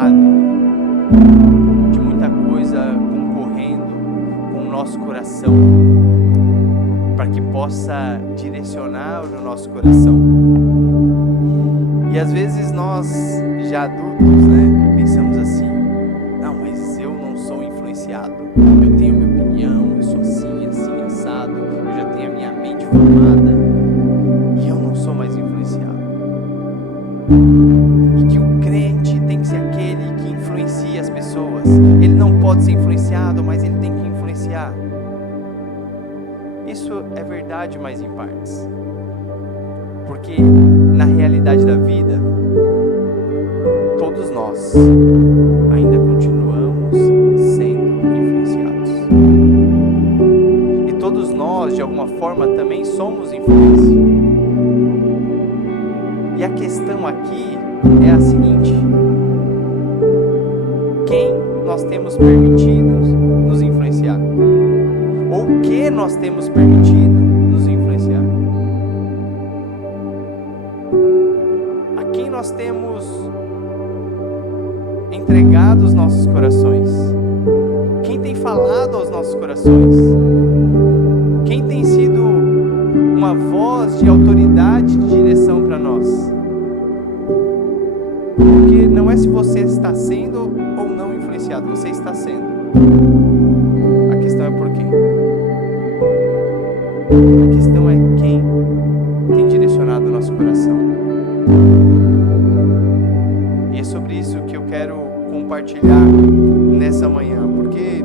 barulho, de muita coisa concorrendo com o nosso coração, para que possa direcionar o nosso coração. E às vezes nós, já adultos, né, pensamos assim: não, mas eu não sou influenciado, eu tenho minha opinião, eu sou assim, assim, assado, eu já tenho a minha mente formada, e eu não sou mais influenciado. E que o crente tem que ser aquele que influencia as pessoas. Ele não pode ser influenciado, mas ele tem que influenciar. Isso é verdade, mas em partes. Porque na realidade da vida, todos nós ainda continuamos sendo influenciados. E todos nós, de alguma forma, também somos influência. E a questão aqui é a seguinte: quem nós temos permitido nos influenciar? Ou o que nós temos permitido nos influenciar? A quem nós temos entregado os nossos corações? Quem tem falado aos nossos corações? Quem tem sido uma voz de autoridade, de direção para nós? Porque não é se você está sendo ou não influenciado, você está sendo. A questão é por quê? A questão é quem tem direcionado o nosso coração. E é sobre isso que eu quero compartilhar nessa manhã, porque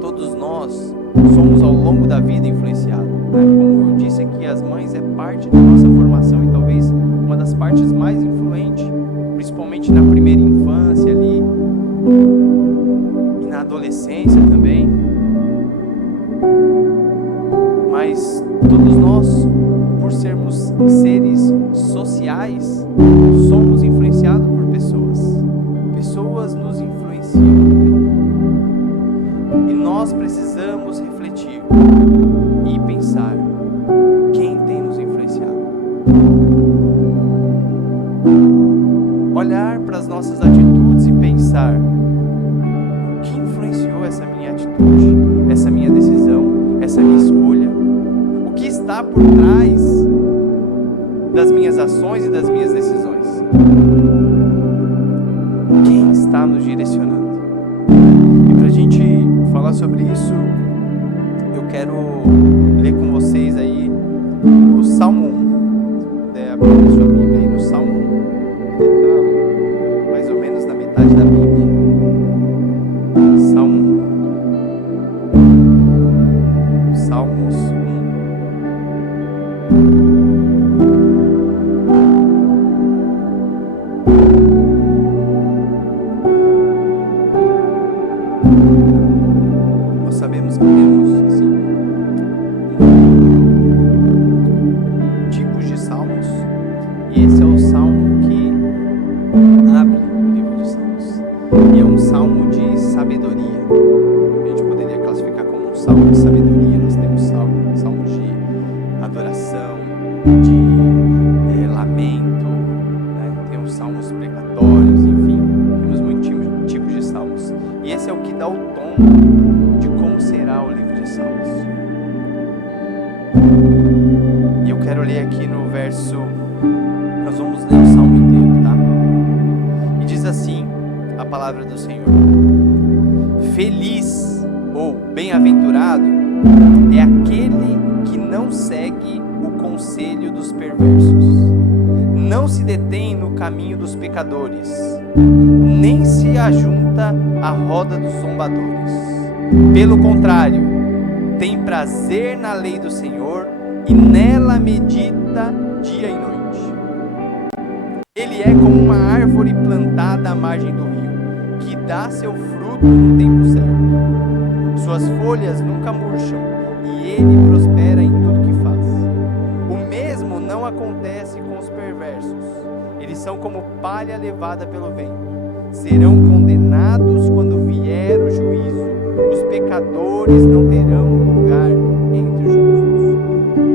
todos nós somos ao longo da vida influenciados, né? Como eu disse aqui, as mães é parte da nossa formação e talvez uma das partes mais influentes, principalmente na primeira infância ali e na adolescência também. Mas todos nós, por sermos seres sociais, somos influenciados por pessoas. Pessoas nos influenciam também. E nós precisamos refletir e pensar: quem tem nos influenciado? Olhar para as nossas atitudes e pensar: o que influenciou essa minha atitude, essa minha decisão, essa minha escolha? O que está por trás das minhas ações e das minhas decisões? Quem está nos direcionando? E para a gente falar sobre isso, eu quero ler com vocês aí o Salmo 1. Se puder abrir a sua Bíblia aí no Salmo 1. Ele está mais ou menos na metade da Bíblia. Salmo 1. Salmos 1. Nós sabemos que temos assim tipos de salmos, e esse é o salmo que abre o livro de Salmos, e é um salmo de sabedoria. A gente poderia classificar como um salmo de sabedoria. Nós temos salmos de adoração, de lamento, né? Temos salmos precatórios, enfim, temos muitos tipos de salmos, e esse é o que dá o tom de como será o livro de Salmos. E eu quero ler aqui no verso, nós vamos ler o salmo inteiro, tá? E diz assim a palavra do Senhor: feliz ou bem-aventurado é aquele que não segue o conselho dos perversos, não se detém no caminho dos pecadores, nem se ajunta à roda dos zombadores. Pelo contrário, tem prazer na lei do Senhor e nela medita dia e noite. Ele é como uma árvore plantada à margem do rio, que dá seu fruto no tempo certo. Suas folhas nunca murcham e ele prospera em tudo que faz. O mesmo não acontece com os perversos. Eles são como palha levada pelo vento. Serão condenados quando vier o juízo. Os pecadores não terão lugar entre os justos.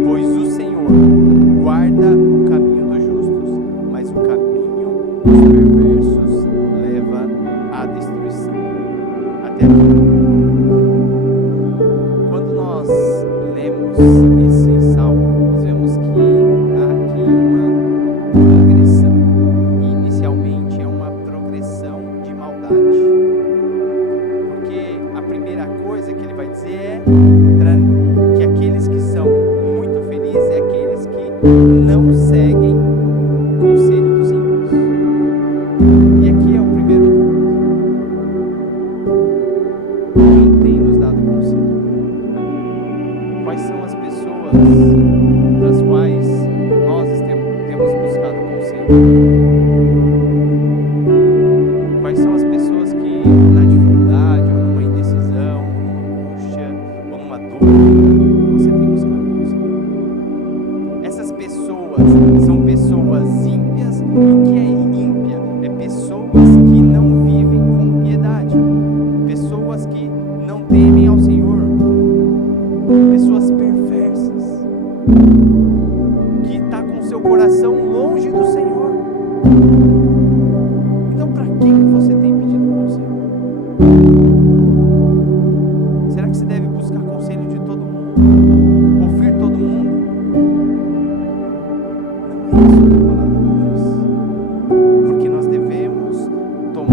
Pois o Senhor guarda o caminho dos justos, mas o caminho dos perversos leva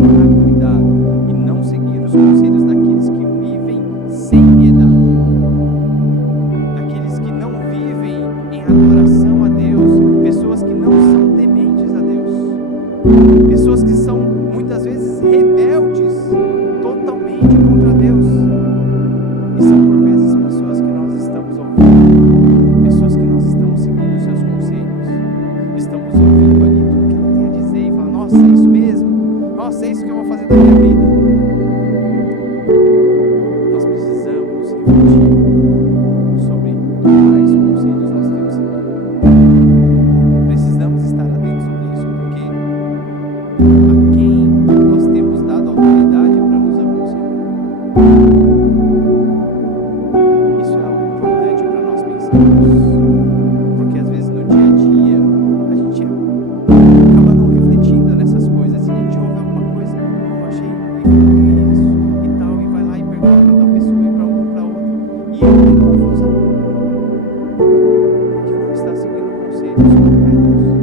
tomar cuidado e não seguir os conselhos daqueles que vivem sem piedade, daqueles que não vivem em adoração a Deus, pessoas que não são tementes a Deus, pessoas que são muitas vezes rebeldes totalmente contra Deus, e são por vezes pessoas que nós estamos ouvindo, pessoas que nós estamos seguindo os seus conselhos, estamos ouvindo ali tudo que ela tem a dizer e falando: nossa, é isso mesmo, nossa, é isso que eu vou fazer da minha vida. Nós precisamos refletir sobre quais conselhos nós temos seguido. Precisamos estar atentos sobre isso, porque a quem nós temos dado autoridade para nos aconselhar. Isso é algo importante para nós pensarmos, porque às vezes no dia a dia a gente acaba não refletindo nessas coisas, e a gente ouve alguma coisa: eu achei isso e tal, e vai lá e pergunta para tal pessoa e para uma, para outra, e entra em confusão, porque não está seguindo conselhos corretos,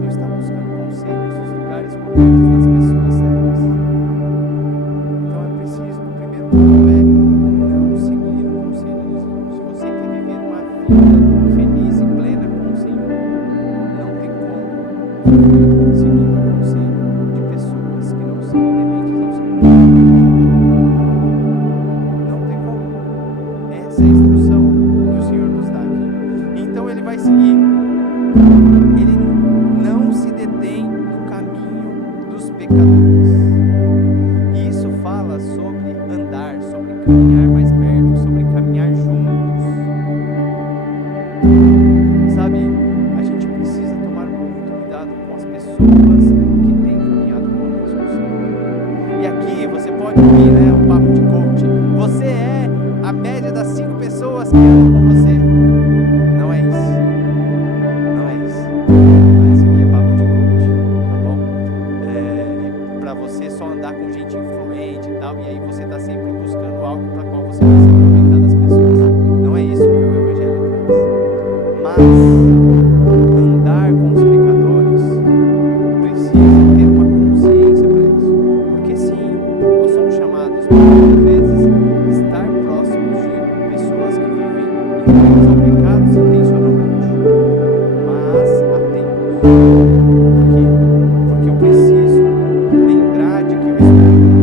não está buscando conselhos nos lugares corretos, nas pessoas certas. Então é preciso, o primeiro ponto é não seguir o conselho dos outros. Se você quer viver uma vida feliz e plena com o Senhor, não tem como viver seguindo o conselho de pessoas que não são tementes ao Senhor. Não tem como. Essa é a instrução que o Senhor nos dá aqui. Então ele vai seguir. Ele não se detém no caminho dos pecadores. E isso fala sobre andar, sobre caminhar mais perto, sobre caminhar juntos. Sabe, a gente precisa tomar muito cuidado com as pessoas que têm caminhado conosco, Senhor. E aqui você pode ouvir, né, um papo de coach. Você é a média das 5 pessoas que andam com você. Não é isso. Não é isso. Mas aqui é papo de coach, tá bom? Pra você só andar com gente influente e tal, e aí você tá sempre buscando algo para qual você vai se aproveitar das pessoas. Não é isso que o Evangelho traz. Mas andar com os pecadores precisa ter uma consciência para isso. Porque sim, nós somos chamados muitas vezes estar próximos de pessoas que vivem entregues ao pecado intencionalmente. Mas atentos. Por quê? Porque eu preciso lembrar de que eu estou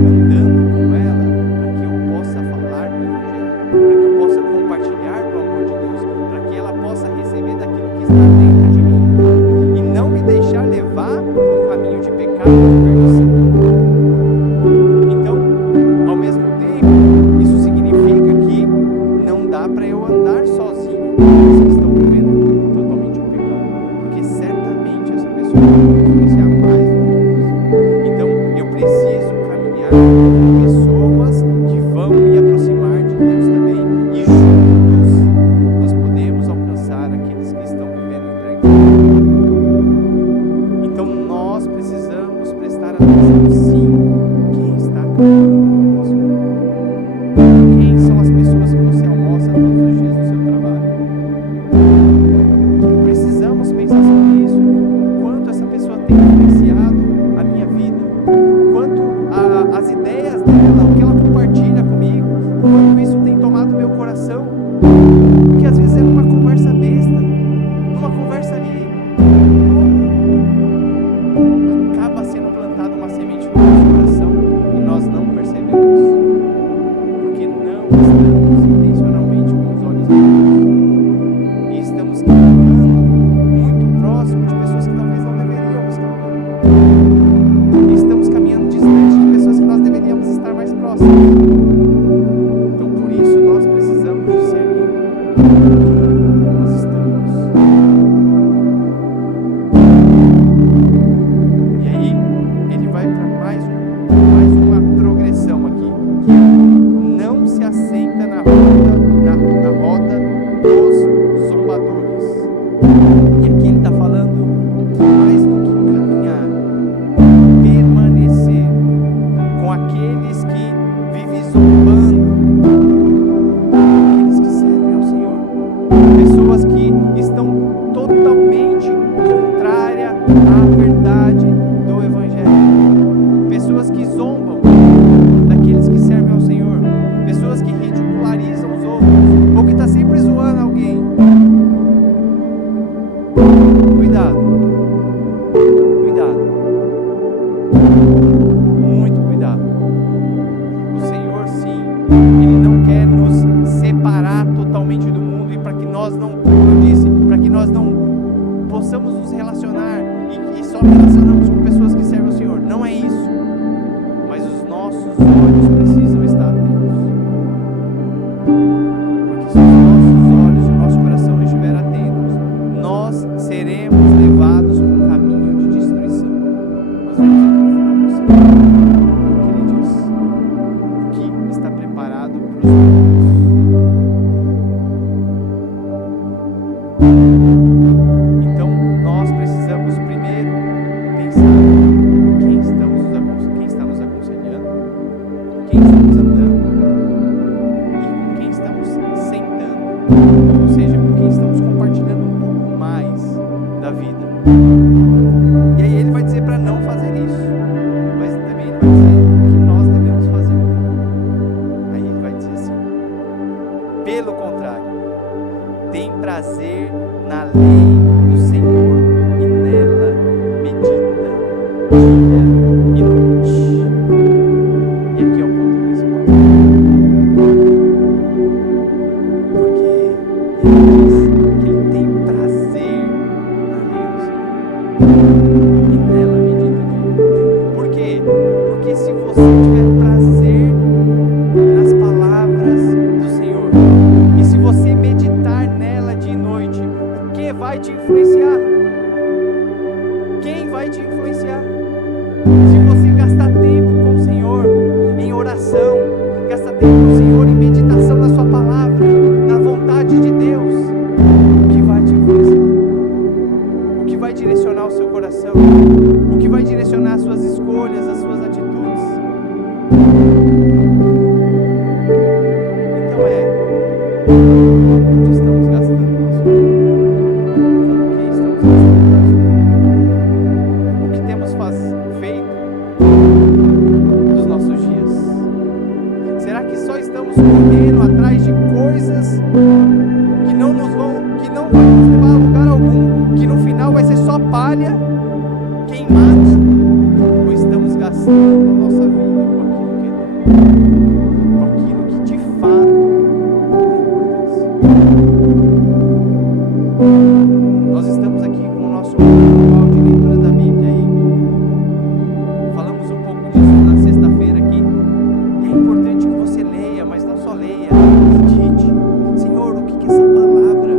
andando com ela para que eu possa falar do Evangelho, para que eu possa compartilhar do amor de Deus, para que ela possa receber daquilo que está dentro de mim e não me deixar levar por um caminho de pecado e de perdição. Então, ao mesmo tempo, isso significa que não dá para eu andar sozinho com aqueles que estão vivendo totalmente em pecado, porque certamente essa pessoa vai influenciar mais do que outros. Então, eu preciso caminhar com pessoas que vão me aproximar de Deus também, e juntos nós podemos alcançar aqueles que estão vivendo entregues ao pecado. Então, nós precisamos prestar atenção, sim, quem está caminhando conosco. Quem são as pessoas que você almoça todos os dias no seu trabalho? Precisamos pensar sobre isso, o quanto essa pessoa tem influenciado a minha vida, o quanto as ideias dela, o que ela compartilha comigo, o quanto isso tem tomado meu coração. Porque às vezes é numa conversa besta, numa conversa ali, acaba sendo plantada uma semente no nosso coração e nós não percebemos. nós vemos aqui no final do sermão, é o que ele diz: o que está preparado para os bons. Então nós precisamos primeiro pensar quem está nos aconselhando, com quem estamos andando e com quem estamos sentando, ou seja, com quem estamos compartilhando um pouco mais da vida. E aí ele vai dizer para não fazer isso, mas também ele vai dizer o que nós devemos fazer. Aí ele vai dizer assim: pelo contrário, tem prazer na lei do Senhor e nela medita dia e noite. E aqui é o ponto principal, porque ele diz que ele tem prazer na lei do Senhor e nela medita dia e noite. Por quê? Porque se você tiver prazer nas palavras do Senhor, e se você meditar nela dia e noite, o que vai te influenciar? Quem vai te influenciar? Se você gastar tempo com o Senhor em oração, gastar tempo com o Senhor em meditação na sua palavra, na vontade de Deus, o que vai te influenciar? O que vai direcionar o seu coração? O que vai direcionar as suas escolhas, as suas atitudes? Então onde estamos gastando nosso tempo? Com o que estamos gastando nosso tempo? O que temos feito dos nossos dias? Será que só estamos correndo atrás de coisas que não vai nos levar a lugar algum, que no final vai ser só palha queimada? Ou estamos gastando nossa vida com aquilo que é eterno, com aquilo que de fato tem importância? Nós estamos aqui com o nosso manual de leitura da Bíblia e falamos um pouco disso na sexta-feira aqui. E é importante que você leia, mas não só leia, medite. Senhor, o que essa palavra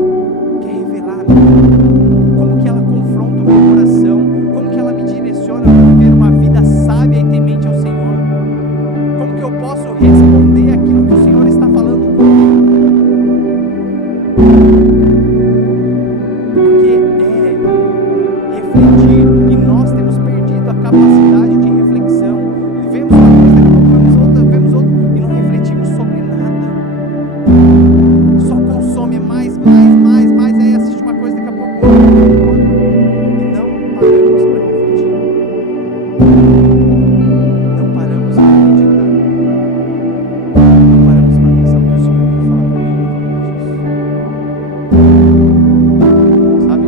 quer revelar a mim? Como que ela confronta o meu coração? Como que ela me direciona para viver uma vida sábia e temente ao Senhor? Como que eu posso responder aquilo que o Senhor está falando comigo? Porque refletir, e nós temos perdido a capacidade de reflexão. Vemos uma coisa, daqui a pouco vemos outra, e não refletimos sobre nada. Só consome mais, aí assiste uma coisa, daqui a pouco outra, e não paramos para refletir. Não paramos para meditar. Não paramos para pensar o que o Senhor quer falar comigo através disso. Sabe?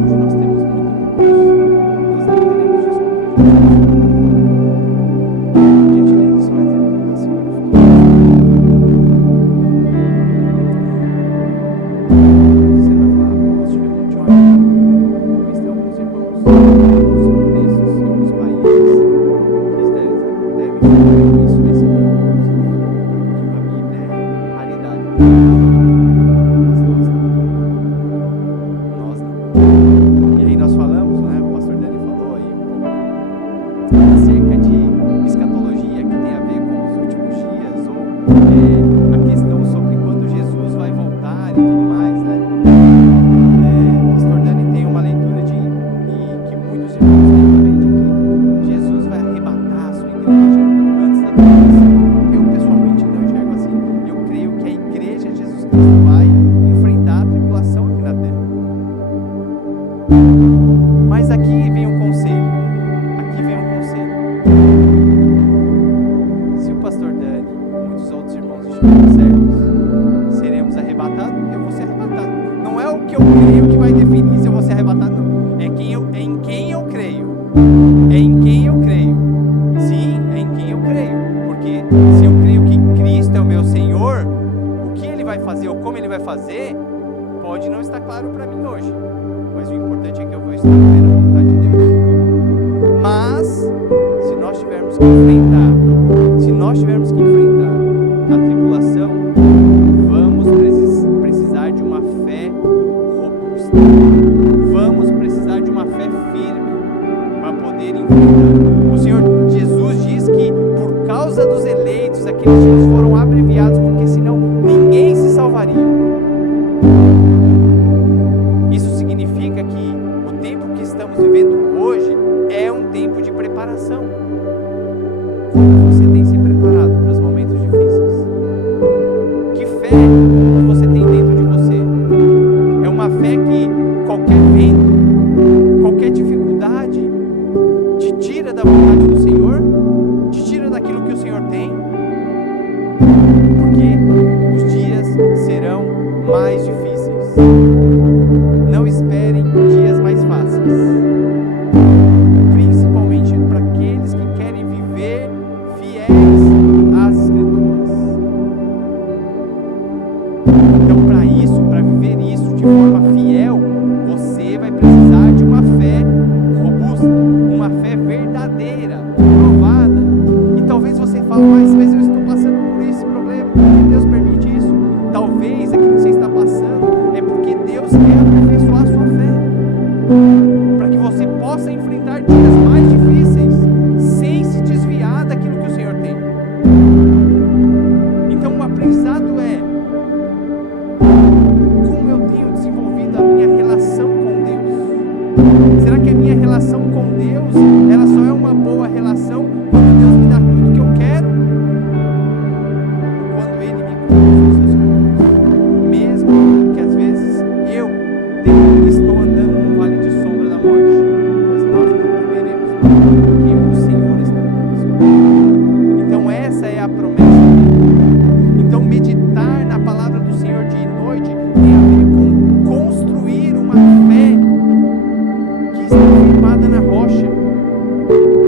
Hoje nós temos muito recurso. Nós não teremos desculpa. Diante dele só vai ter: Senhor, eu fiquei você vai falar: nós tivemos um amigo, talvez tenha alguns irmãos, alguns presos em alguns países, que eles devem trabalhar com isso nesse tempo, que a Bíblia é raridade, mas nós não. E aí nós falamos, né, o pastor Dani falou aí um pouco acerca de escatologia, que tem a ver com os últimos dias, ou a questão sobre quando Jesus vai voltar e tudo mais, né? O pastor Dani tem uma leitura e que muitos irmãos têm também, de que Jesus vai arrebatar a sua igreja antes da tribulação. Eu pessoalmente não enxergo assim. Eu creio que a igreja de Jesus Cristo vai enfrentar a tribulação aqui na terra. Mas aqui vem um conselho. Se o pastor Dani e muitos outros irmãos estiverem certos, seremos arrebatados? Eu vou ser arrebatado. Não é o que eu creio que vai definir se eu vou ser arrebatado, não. É em quem eu creio. É em quem eu creio. Sim, é em quem eu creio. Porque se eu creio que Cristo é o meu Senhor, o que Ele vai fazer ou como Ele vai fazer, pode não estar claro para mim hoje. Mas o importante é que eu vou estar vivendo a vontade de Deus. Mas, se nós tivermos que enfrentar a tribulação, vamos precisar de uma fé robusta. Vamos precisar de uma vida. O Senhor Jesus diz que por causa dos eleitos, aqueles dias foram abreviados, porque senão ninguém se salvaria. Isso significa que o tempo que estamos vivendo hoje é um tempo de preparação. Como você tem se preparado para os momentos difíceis? Que fé que você tem dentro de você? É uma fé que qualquer vento, qualquer dificuldade te tira da vontade do Senhor? Te tira daquilo que o Senhor tem? Porque os dias serão mais difíceis. Não esperem dias mais fáceis. Principalmente para aqueles que querem viver fiéis às Escrituras. Então, para isso, para viver isso de forma fiel, você vai precisar de uma fé robusta, uma fé verdadeira, provada. E talvez você fale, mas eu estou passando por esse problema, por que Deus permite isso? Talvez aquilo que você está passando é porque Deus quer aperfeiçoar a sua fé, para que você possa enfrentar dias mais difíceis, sem se desviar daquilo que o Senhor tem. Então o aprendizado é: como eu tenho desenvolvido a minha relação com Deus? Será que a minha relação com Deus, ela só é uma boa relação quando Deus me dá tudo que eu quero? Ou quando Ele me conduz nos seus caminhos? Mesmo que às vezes eu estou andando num vale de sombra da morte, mas nós não temeremos mal, porque o Senhor está conosco. Então essa é a promessa dele. Então meditar na palavra do Senhor dia e noite tem a ver com construir uma fé que está firmada na rocha.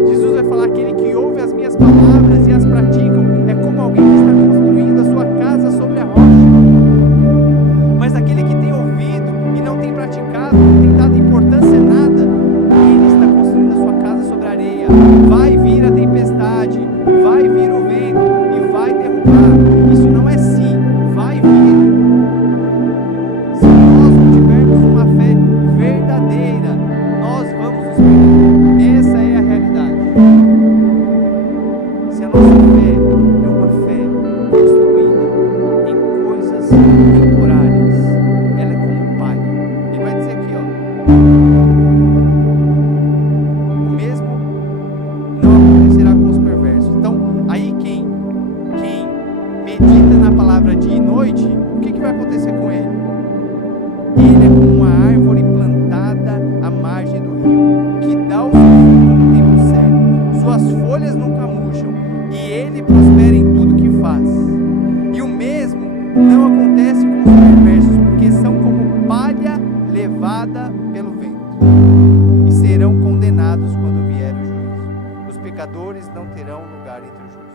Jesus vai falar: aquele que ouve as minhas palavras e as praticam é como alguém que está construindo a sua casa sobre a rocha. Mas aquele que tem ouvido e não tem praticado, não tem dado importância a nada, ele está construindo a sua casa sobre a areia. Vai vir a tempestade, vai vir o vento e vai derrubar. Isso não é se, vai vir. Se nós não tivermos uma fé verdadeira, nós vamos nos perder. Essa é a realidade. Se a nossa fé é uma fé construída em coisas temporárias, ela é como palha. Ele vai dizer aqui, o mesmo não acontecerá com os perversos. Então, aí quem medita na palavra dia e noite, o que vai acontecer com ele? Ele é como uma árvore plantada à margem do rio, que dá o seu fruto no tempo certo. Suas folhas nunca murcham, e ele prospera em tudo que faz. E o mesmo não acontece com os perversos, porque são como palha levada pelo vento, e serão condenados quando vier o juízo. Os pecadores não terão lugar entre os justos.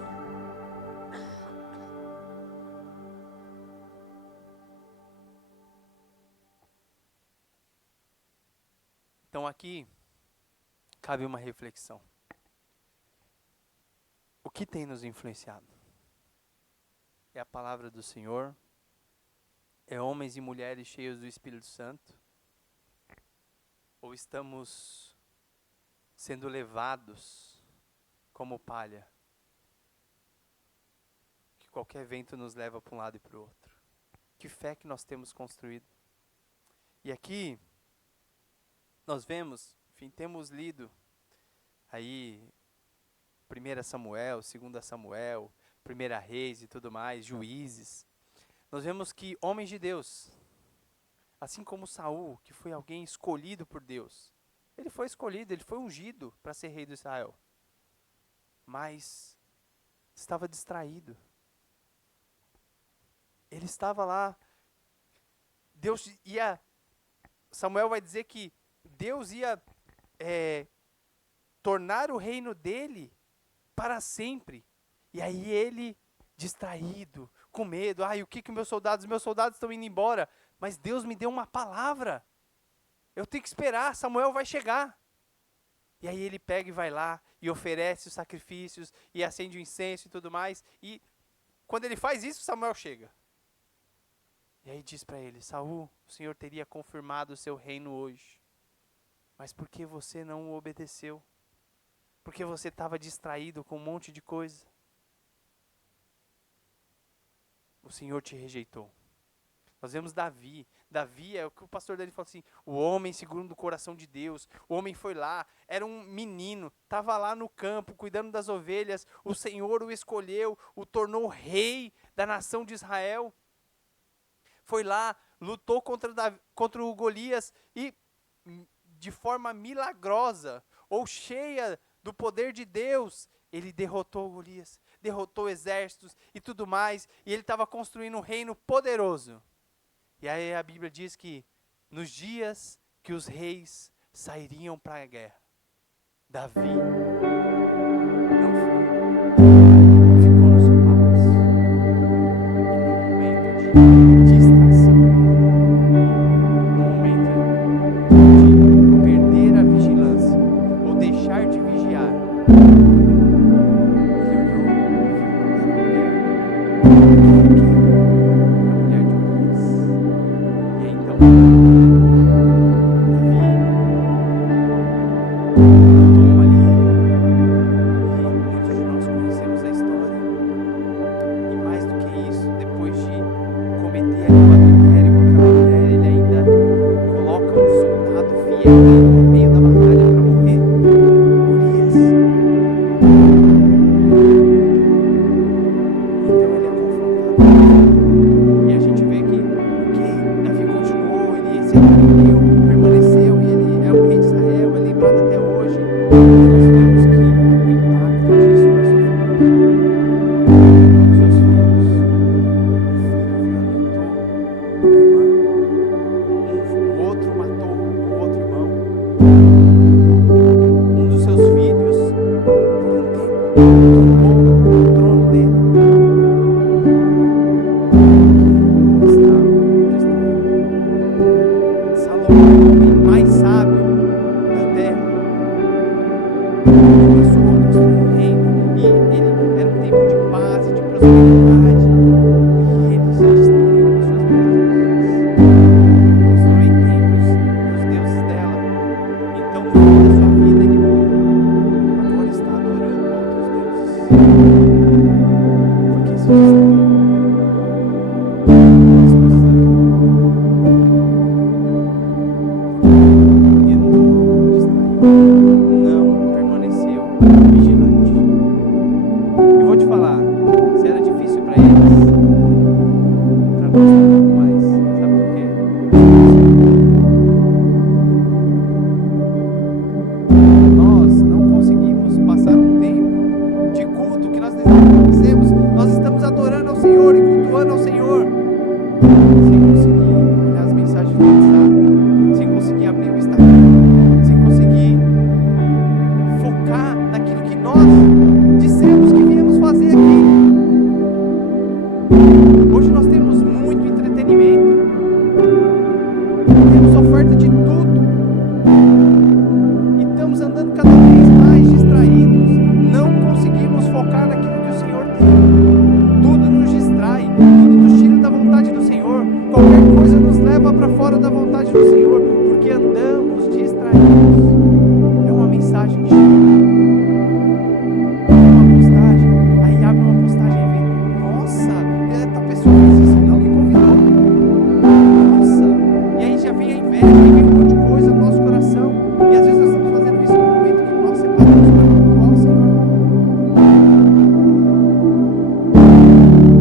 Então aqui cabe uma reflexão. O que tem nos influenciado? É a palavra do Senhor? É homens e mulheres cheios do Espírito Santo? Ou estamos sendo levados como palha, que qualquer vento nos leva para um lado e para o outro? Que fé que nós temos construído? E aqui nós vemos, enfim, temos lido aí 1 Samuel, 2 Samuel, 1 Reis e tudo mais, Juízes. Nós vemos que homens de Deus, assim como Saul, que foi alguém escolhido por Deus, ele foi escolhido, ele foi ungido para ser rei de Israel, mas estava distraído. Ele estava lá, Samuel vai dizer que Deus ia tornar o reino dele para sempre. E aí ele, distraído, com medo, o que meus soldados estão indo embora, mas Deus me deu uma palavra, eu tenho que esperar, Samuel vai chegar. E aí ele pega e vai lá, e oferece os sacrifícios, e acende o incenso e tudo mais, e quando ele faz isso, Samuel chega. E aí diz para ele: Saul, o Senhor teria confirmado o seu reino hoje, mas por que você não o obedeceu? porque você estava distraído com um monte de coisa. O Senhor te rejeitou. Nós vemos Davi. Davi é o que o pastor dele falou assim, o homem segundo o coração de Deus. O homem foi lá, era um menino, estava lá no campo, cuidando das ovelhas. O Senhor o escolheu, o tornou rei da nação de Israel. Foi lá, lutou contra o Golias e de forma milagrosa, ou cheia do poder de Deus, ele derrotou Golias, derrotou exércitos e tudo mais. E ele estava construindo um reino poderoso. E aí a Bíblia diz que nos dias que os reis sairiam para a guerra, Davi não foi, ficou no seu palácio. E num momento de distração, num momento de perder a vigilância, ou deixar de vigiar, ele olhou e viu uma mulher de Urias. E aí então, Davi ali, e muitos de nós conhecemos a história. E mais do que isso, depois de cometer ali o adultério com aquela mulher, ele ainda coloca um soldado fiel dele no meio da batalha para morrer. Urias. Então ele é confrontado. E a gente vê que, ok, Davi continuou, ele se arrependeu, permaneceu, e ele é o rei de Israel, é lembrado até hoje. Nós vemos que o impacto disso na sua família, nos seus filhos. Um filho violentou o outro matou o outro irmão. Um dos seus filhos, por um tempo, tomou o trono dele. Estava distraído. Salomão, o homem mais sábio da terra, começou a construir um reino, e ele era um tempo de paz e de prosperidade, e ele se distraiu com suas muitas mulheres, constrói templos para os deuses dela. Então, no fim da sua vida, ele agora está adorando outros deuses, porque se distraiu. Não permaneceu vigilante. Eu vou te falar, se era difícil para eles, para nós um pouco mais. Sabe por quê? Nós não conseguimos passar um tempo de culto que nós dizemos, nós estamos adorando ao Senhor e cultuando ao Senhor, sem conseguir olhar as mensagens do WhatsApp, sem conseguir abrir o Instagram, sem conseguir focar naquilo que nós dissemos que viemos fazer aqui. Hoje nós temos muito entretenimento, temos oferta de tudo, e estamos andando cada vez mais distraídos, não conseguimos focar naquilo que o Senhor tem. Tudo nos distrai, tudo nos tira da vontade do Senhor, qualquer coisa nos leva para fora da vontade do Senhor, porque andamos distraídos. É uma mensagem que chega, uma postagem, aí abre uma postagem e vê, nossa, essa pessoa fez isso, não me convidou, nossa, e aí já vem a inveja, aí vem um monte de coisa no nosso coração, e às vezes nós estamos fazendo isso no momento que nós separamos para cultuar o Senhor.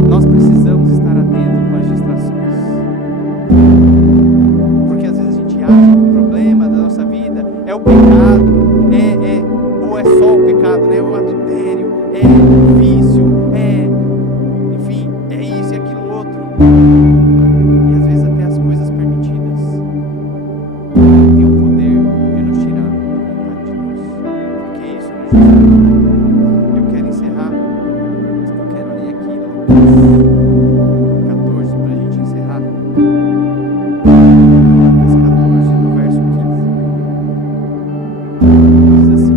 Nós precisamos estar atentos com as distrações, porque às vezes a gente acha que o problema da nossa vida é o pecado, ou é só o pecado, né? O adultério, é o vício, enfim, é isso e aquilo outro. E às vezes até as coisas permitidas têm o poder de nos tirar da vontade de Deus, porque isso nos justifica. Eu quero encerrar, eu quero ler aqui Lucas 14 para a gente encerrar. Lucas 14, do verso 15. Diz assim: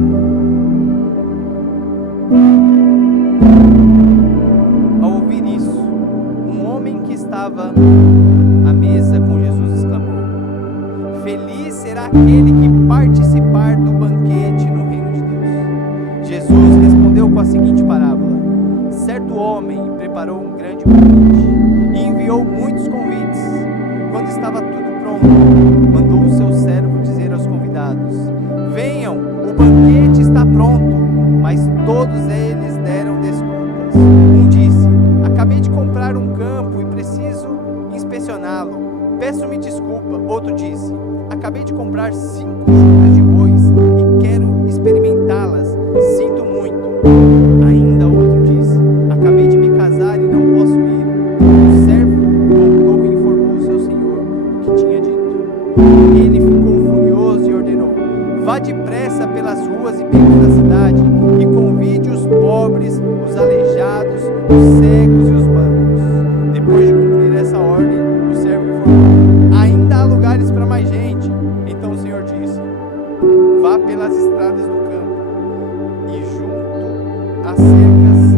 ao ouvir isso, um homem que estava à mesa com Jesus exclamou: feliz será aquele que participar do banquete no reino de Deus. Jesus respondeu com a seguinte parábola: certo homem preparou um grande banquete e enviou muitos convites. Quando estava tudo pronto, mandou o seu servo dizer aos convidados: venham, o banquete está pronto. Mas todos eles deram desculpas. Um disse: acabei de comprar um campo e preciso inspecioná-lo. Peço-me desculpa. Outro disse: acabei de comprar 5 juntas de bois e quero experimentá-las. Sinto muito. Ainda outro disse: acabei de me casar e não posso ir. O servo voltou e informou o seu senhor o que tinha dito. Ele ficou furioso e ordenou: vá depressa pelas ruas e becos da cidade e convide os pobres, os aleijados, os cegos e os mancos. Depois de cumprir essa ordem, o servo informou: ainda há lugares para mais gente. Então o Senhor disse: vá pelas estradas do campo e junto às cercas,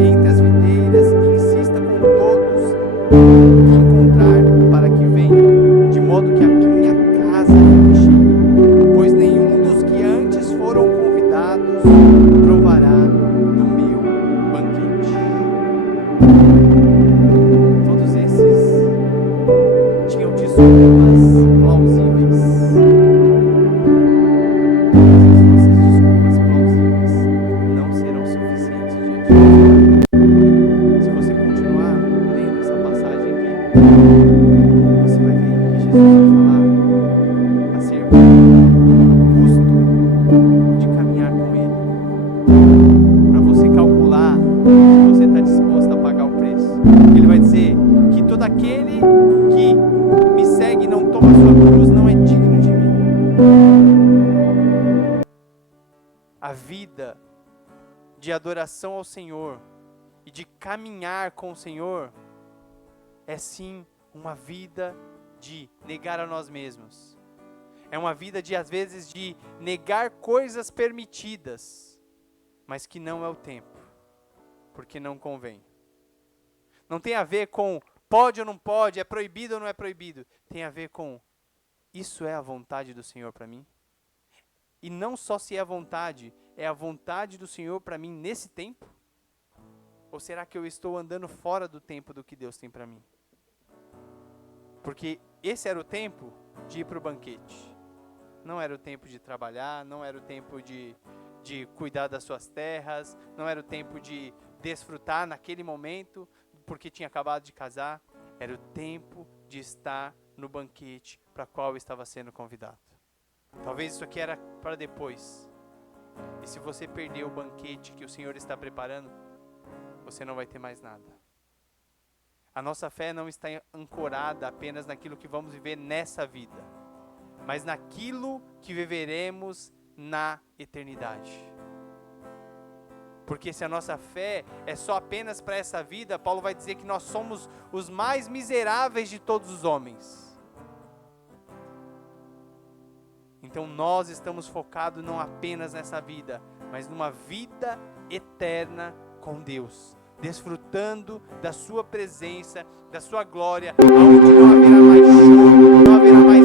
entre as videiras, e insista com todos que encontrar para que venham, de modo que a minha casa fique cheia. Pois nenhum dos que antes foram convidados provará do meu banquete. Todos esses tinham desculpas plausíveis. Mas as nossas desculpas plausíveis não serão suficientes diante de Deus. Se você continuar lendo essa passagem aqui, você vai ver que Jesus vai falar acerca do custo de caminhar com Ele. Para você calcular se você está disposto a pagar o preço. Ele vai dizer que todo aquele que me segue e não toma sua cruz não é digno de mim. A vida de adoração ao Senhor e de caminhar com o Senhor é sim uma vida de negar a nós mesmos. É uma vida de, às vezes, de negar coisas permitidas, mas que não é o tempo, porque não convém. Não tem a ver com pode ou não pode, é proibido ou não é proibido. Tem a ver com isso é a vontade do Senhor para mim? E não só se é a vontade do Senhor para mim nesse tempo? Ou será que eu estou andando fora do tempo do que Deus tem para mim? Porque esse era o tempo de ir para o banquete. Não era o tempo de trabalhar, não era o tempo de cuidar das suas terras, não era o tempo de desfrutar naquele momento, porque tinha acabado de casar. Era o tempo de estar no banquete para o qual eu estava sendo convidado. Talvez isso aqui era para depois. E se você perder o banquete que o Senhor está preparando, você não vai ter mais nada. A nossa fé não está ancorada apenas naquilo que vamos viver nessa vida, mas naquilo que viveremos na eternidade. Porque se a nossa fé é só apenas para essa vida, Paulo vai dizer que nós somos os mais miseráveis de todos os homens. Então nós estamos focados não apenas nessa vida, mas numa vida eterna com Deus, desfrutando da sua presença, da sua glória, onde não haverá mais choro, não haverá mais